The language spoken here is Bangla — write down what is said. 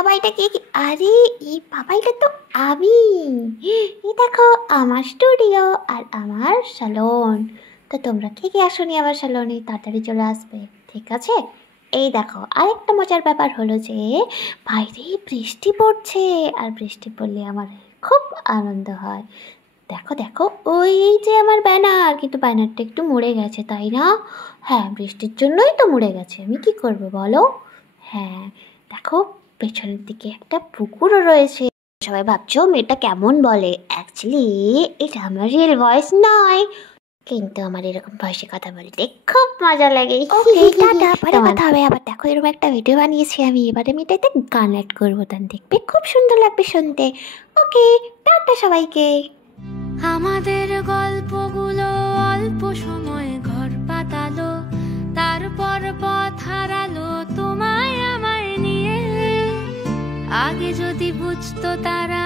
বাবা এটা কে? আরে এই বাবা এটা তো আমি। এই দেখো আমার স্টুডিও আর আমার স্যালন। তো তোমরা কে কে আসোনি আমার স্যালনে, তাড়াতাড়ি চলে আসবে, ঠিক আছে? এই দেখো আরেকটা মজার ব্যাপার হলো যে বাইরে বৃষ্টি পড়ছে, আর বৃষ্টি পড়লে আমার খুব আনন্দ হয়। দেখো দেখো ওই যে আমার ব্যানার, কিন্তু ব্যানারটা একটু মুড়ে গেছে তাই না? হ্যাঁ, বৃষ্টির জন্যই তো মুড়ে গেছে, আমি কি করবো বলো? হ্যাঁ, দেখো পেছনের দিকে একটা পুকুরও রয়েছে। সবাই ভাবছো মেয়েটা কেমন বলে, অ্যাকচুয়ালি এটা আমার রিয়েল ভয়েস নয়, কিন্তু আমার এরকম ভয়েসে কথা বলতে খুব মজা লাগে। পরে কথা হবে আবার। দেখো এরকম একটা ভিডিও বানিয়েছি আমি, এবারে আমি এটাতে গান অ্যাড করবো, তান দেখবে খুব সুন্দর লাগবে শুনতে। ওকে, টাটা সবাইকে। আমাদের গল্পগুলো অল্প সময় ঘর পাতালো, তারপর পথ হারালো তোমায় আমায় নিয়ে। আগে যদি বুঝতো তারা